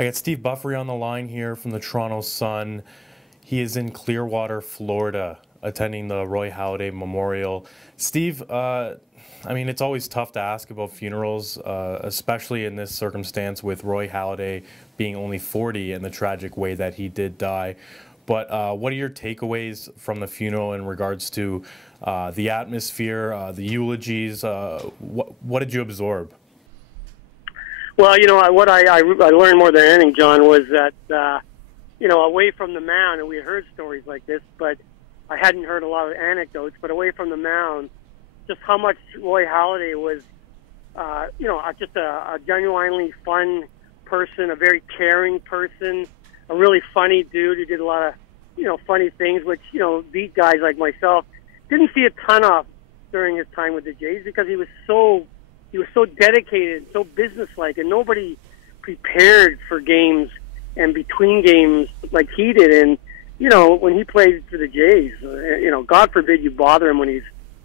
I got Steve Buffery on the line here from the Toronto Sun. He is in Clearwater, Florida, attending the Roy Halladay Memorial. Steve, I mean, it's always tough to ask about funerals, especially in this circumstance with Roy Halladay being only 40 and the tragic way that he did die. But what are your takeaways from the funeral in regards to the atmosphere, the eulogies? What did you absorb? Well, you know, what I learned more than anything, John, was that, you know, away from the mound, and we had heard stories like this, but I hadn't heard a lot of anecdotes, but away from the mound, just how much Roy Halladay was, you know, just a genuinely fun person, a very caring person, a really funny dude who did a lot of, you know, funny things, which, you know, beat guys like myself didn't see a ton of during his time with the Jays because he was so dedicated, so businesslike, and nobody prepared for games and between games like he did. And, you know, when he played for the Jays, you know, God forbid you bother him when he's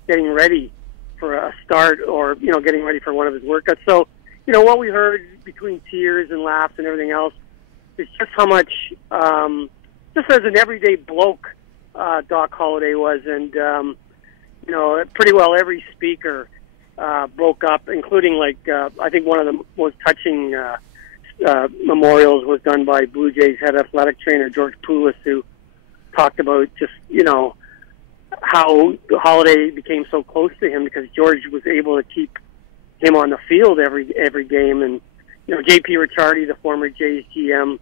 getting ready for a start or, you know, getting ready for one of his workouts. So, you know, what we heard between tears and laughs and everything else is just how much, just as an everyday bloke, Doc Halladay was. And, you know, pretty well every speaker broke up, including, like, I think one of the most touching memorials was done by Blue Jays head athletic trainer George Poulis, who talked about just, you know, how Halladay became so close to him because George was able to keep him on the field every game. And, you know, J.P. Ricciardi, the former Jays GM,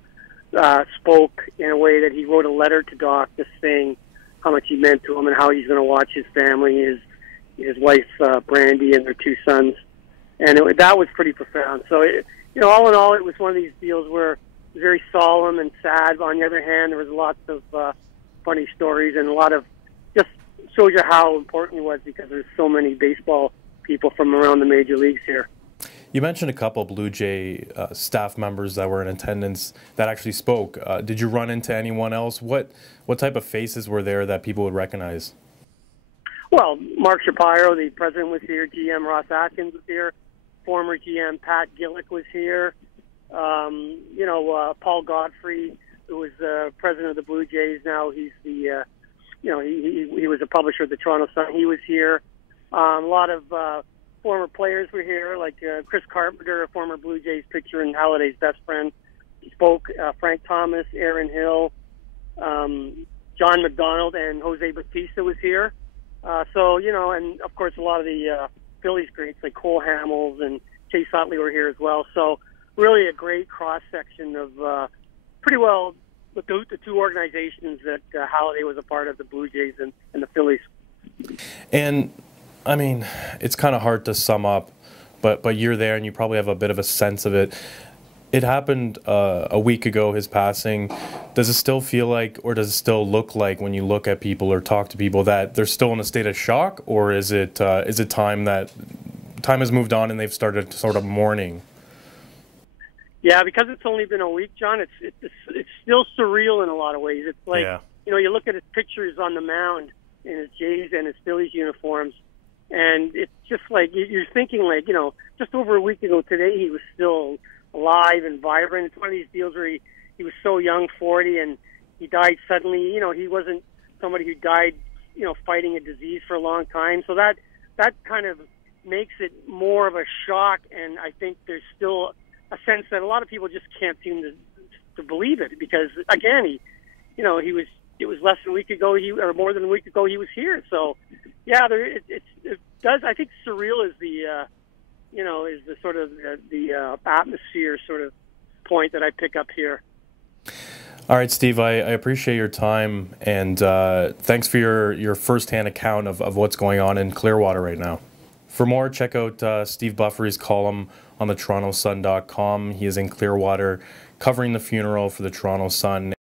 spoke in a way that he wrote a letter to Doc just saying how much he meant to him and how he's going to watch his family, his wife, Brandy, and their two sons. And that was pretty profound. So, you know, all in all, it was one of these deals where it was very solemn and sad. On the other hand, there was lots of funny stories and a lot of just shows you how important he was because there's so many baseball people from around the major leagues here. You mentioned a couple Blue Jay staff members that were in attendance that actually spoke. Did you run into anyone else? What type of faces were there that people would recognize? Well, Mark Shapiro, the president, was here. GM Ross Atkins was here. Former GM Pat Gillick was here. You know, Paul Godfrey, who was president of the Blue Jays. Now he's the, you know, he was a publisher of the Toronto Sun. He was here. A lot of former players were here, like Chris Carpenter, a former Blue Jays pitcher and Halladay's best friend. He spoke. Frank Thomas, Aaron Hill, John McDonald, and Jose Bautista was here. So, you know, and of course a lot of the Phillies greats like Cole Hamels and Chase Utley were here as well. So really a great cross-section of pretty well the two organizations that Halladay was a part of, the Blue Jays and the Phillies. And, I mean, it's kind of hard to sum up, but you're there and you probably have a bit of a sense of it. It happened a week ago, his passing. Does it still feel like, or does it still look like when you look at people or talk to people that they're still in a state of shock, or is it time has moved on and they've started sort of mourning? Yeah, because it's only been a week, John, it's still surreal in a lot of ways. It's like, you know, you look at his pictures on the mound in his Jays and his Phillies uniforms, and it's just like, you're thinking like, you know, just over a week ago today, he was still alive and vibrant. It's one of these deals where he was so young, 40, and he died suddenly. You know, he wasn't somebody who died, you know, fighting a disease for a long time. So that kind of makes it more of a shock, and I think there's still a sense that a lot of people just can't seem to believe it because, again, it was less than a week ago, or more than a week ago, he was here. So, yeah, it does. I think surreal is the you know, is the sort of the atmosphere sort of point that I pick up here. All right, Steve, I appreciate your time, and thanks for your firsthand account of what's going on in Clearwater right now. For more, check out Steve Buffery's column on the TorontoSun.com. He is in Clearwater covering the funeral for the Toronto Sun.